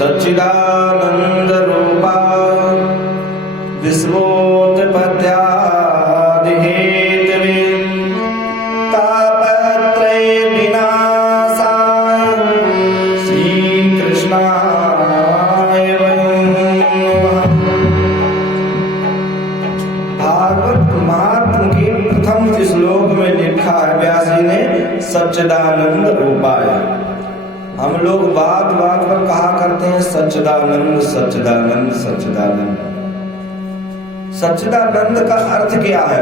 सच्चिदानंद रूपा विश्वोत्पत्त्यादि Hathaway तापत्रय विनाशाय श्री कृष्णाय वयं नमः। भागवत महात्म के प्रथम श्लोक में लिखा है व्यास जी ने सच्चिदानंद रूपाय। हम लोग बात बात पर कहा करते हैं सच्चिदानंद सच्चिदानंद सच्चिदानंद। सच्चिदानंद का अर्थ क्या है?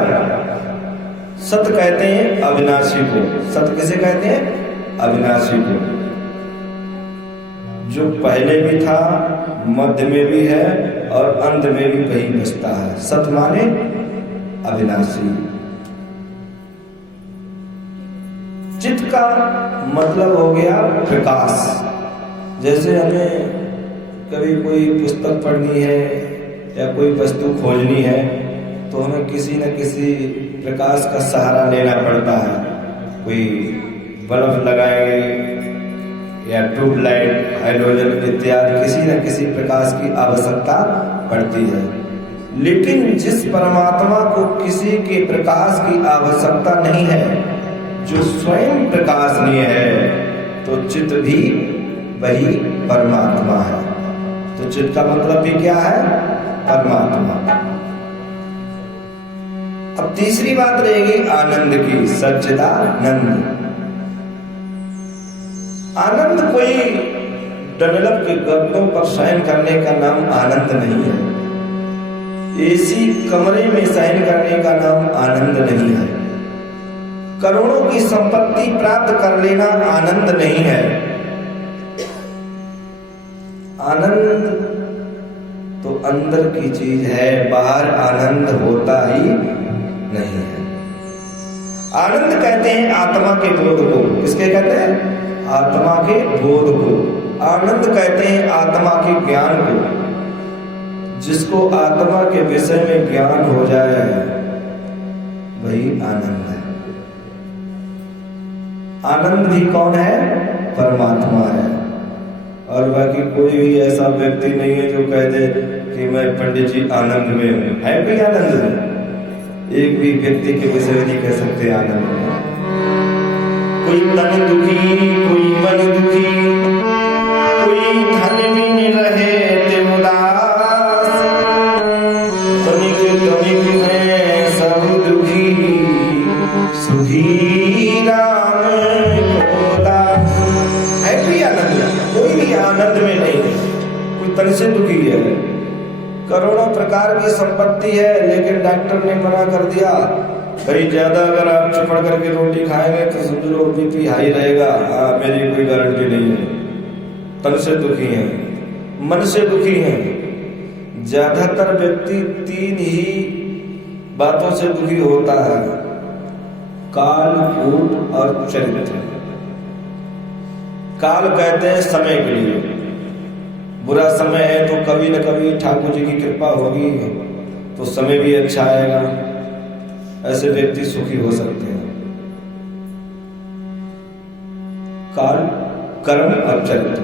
सत कहते हैं अविनाशी को। सत किसे कहते हैं? अविनाशी को, जो पहले भी था, मध्य में भी है और अंत में भी वही बचता है। सत माने अविनाशी। चित्त का मतलब हो गया प्रकाश। जैसे हमें कभी कोई पुस्तक पढ़नी है या कोई वस्तु खोजनी है तो हमें किसी न किसी प्रकाश का सहारा लेना पड़ता है। कोई बल्ब लगाएंगे या ट्यूबलाइट, हाइड्रोजन इत्यादि किसी न किसी प्रकाश की आवश्यकता पड़ती है। लेकिन जिस परमात्मा को किसी के प्रकाश की आवश्यकता नहीं है, जो स्वयं प्रकाशनीय है, तो चित्त भी वही परमात्मा है। तो चित्त का मतलब भी क्या है? परमात्मा। अब तीसरी बात रहेगी आनंद की, सच्चिदानंद। आनंद कोई डनलप के गद्दों पर शयन करने का नाम आनंद नहीं है। एसी कमरे में शयन करने का नाम आनंद नहीं है। करोड़ों की संपत्ति प्राप्त कर लेना आनंद नहीं है। आनंद तो अंदर की चीज है, बाहर आनंद होता ही नहीं है। आनंद कहते हैं आत्मा के बोध को। किसके कहते हैं? आत्मा के बोध को। आनंद कहते हैं आत्मा के ज्ञान को। जिसको आत्मा के विषय में ज्ञान हो जाए वही आनंद है। आनंद भी कौन है? परमात्मा है। और बाकी कोई भी ऐसा व्यक्ति नहीं है जो कह दे कि मैं पंडित जी आनंद में हूं। है भी आनंद है? एक भी व्यक्ति के विषय में नहीं कह सकते आनंद में। कोई तन दुखी, कोई मन दुखी, कोई धन भी नहीं रहे ते उदास। तनिक तनिक है सब दुखी, सुखी राम को दास। है भी आनंद? कोई भी आनंद में नहीं है। कोई तन से दुखी है, करोड़ों प्रकार की संपत्ति है, लेकिन डॉक्टर ने मना कर दिया भाई ज्यादा अगर आप चुपड़ करके रोटी खाएंगे तो समझ लो बीपी हाई रहेगा। मेरी कोई गारंटी नहीं है। तन से दुखी है, मन से दुखी है। ज्यादातर व्यक्ति तीन ही बातों से दुखी होता है: काल, कूट और चरित्र। काल कहते हैं समय के लिए। बुरा समय है तो कभी न कभी ठाकुर जी की कृपा होगी तो समय भी अच्छा आएगा। ऐसे व्यक्ति सुखी हो सकते हैं। काल, कर्म और चरित्र।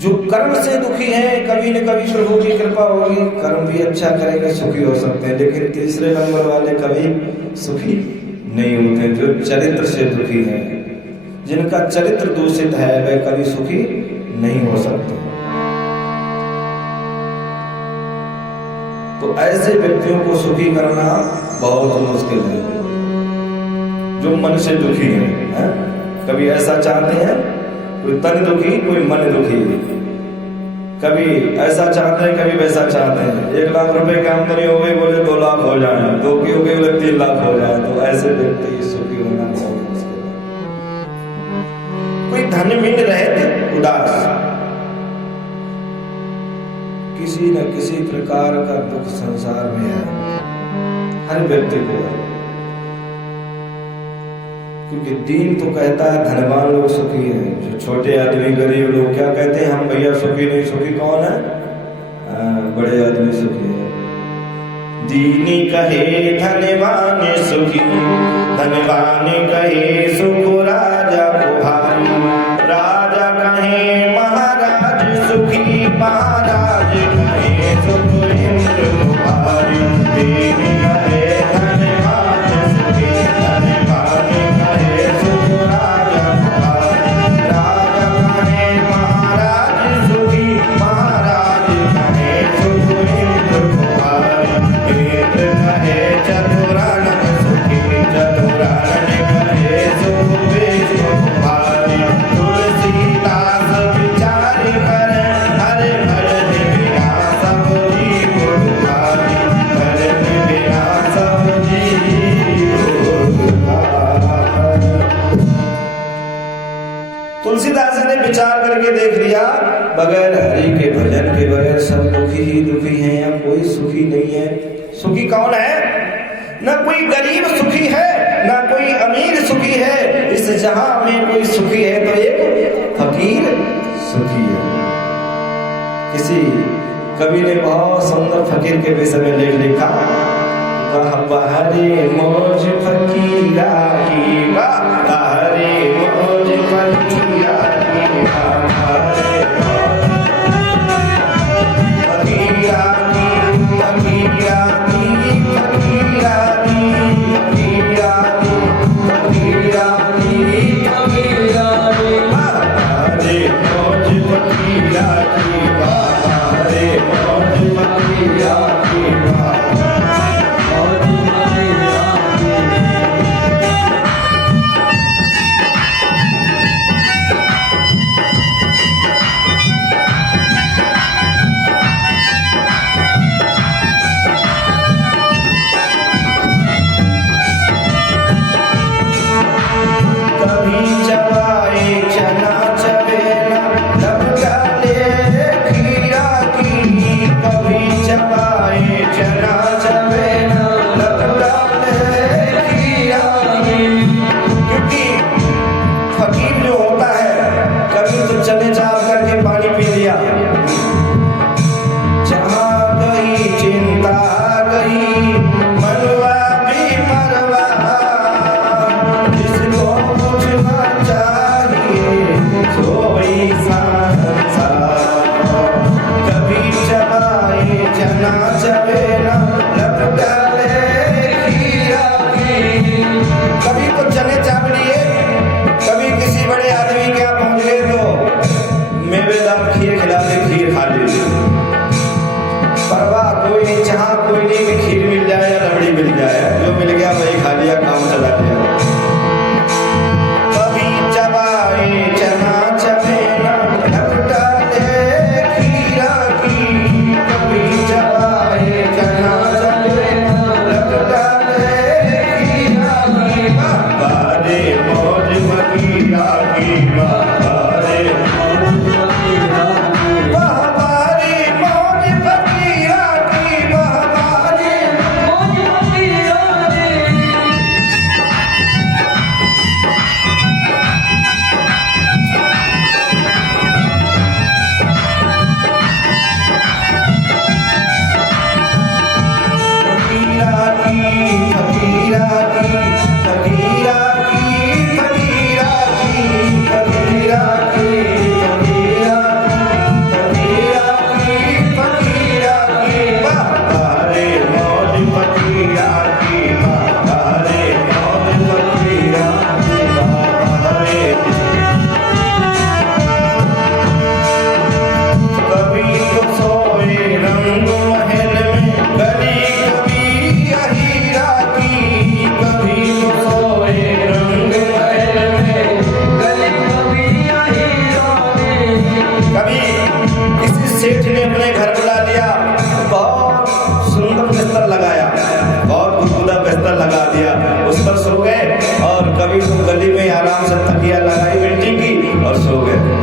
जो कर्म से दुखी हैं, कभी न कभी प्रभु की कृपा होगी, कर्म भी अच्छा करेंगे, सुखी हो सकते हैं। लेकिन तीसरे नंबर वाले कभी सुखी नहीं होते। जो चरित्र से दुखी हैं, जिनका चरित्र दूषित है, वे कभी सुखी नहीं हो सकते। तो ऐसे व्यक्तियों को सुखी करना बहुत मुश्किल है, जो मन से दुखी है। कभी ऐसा चाहते हैं, कोई तन दुखी, कोई मन दुखी। कभी ऐसा चाहते हैं, कभी वैसा चाहते हैं। 1 लाख रुपए की आमदनी हो गई, बोले 2 लाख हो जाए, 2 की हो गई, बोले 3 लाख हो जाए। तो ऐसे व्यक्ति सुखी होना बहुत मुश्किल है। कोई धनहीन रहते उदास। किसी न किसी प्रकार का दुख संसार में है, हर व्यक्ति को है। क्योंकि दीन तो कहता है धनवान लोग सुखी हैं, जो छोटे आदमी गरीब लोग क्या कहते हैं? हम भैया सुखी नहीं। सुखी कौन है? बड़े आदमी सुखी है। दीनी कहे धनवान सुखी, धनवान कहे सुख राजा को भारी। बगैर हरि के भजन के बगैर सब दुखी ही दुखी हैं, या कोई सुखी नहीं है। सुखी कौन है? ना कोई गरीब सुखी है, ना कोई अमीर सुखी है। इस जहां में कोई सुखी है तो एक फकीर सुखी है। किसी कवि ने बहुत सुंदर फकीर के विषय में लेख लिखा, बहरे मौज फकीरा की, बहरे मौज फकीरा की, बहरे फकीरा की, फकीरा की, फकीरा की, फकीरा की, फकीरा की, फकीरा की, बहरे मौज फकीरा की, बहरे मौज फकीरा की। गली में आराम से तकिया लगाई मिट्टी की और सो गए।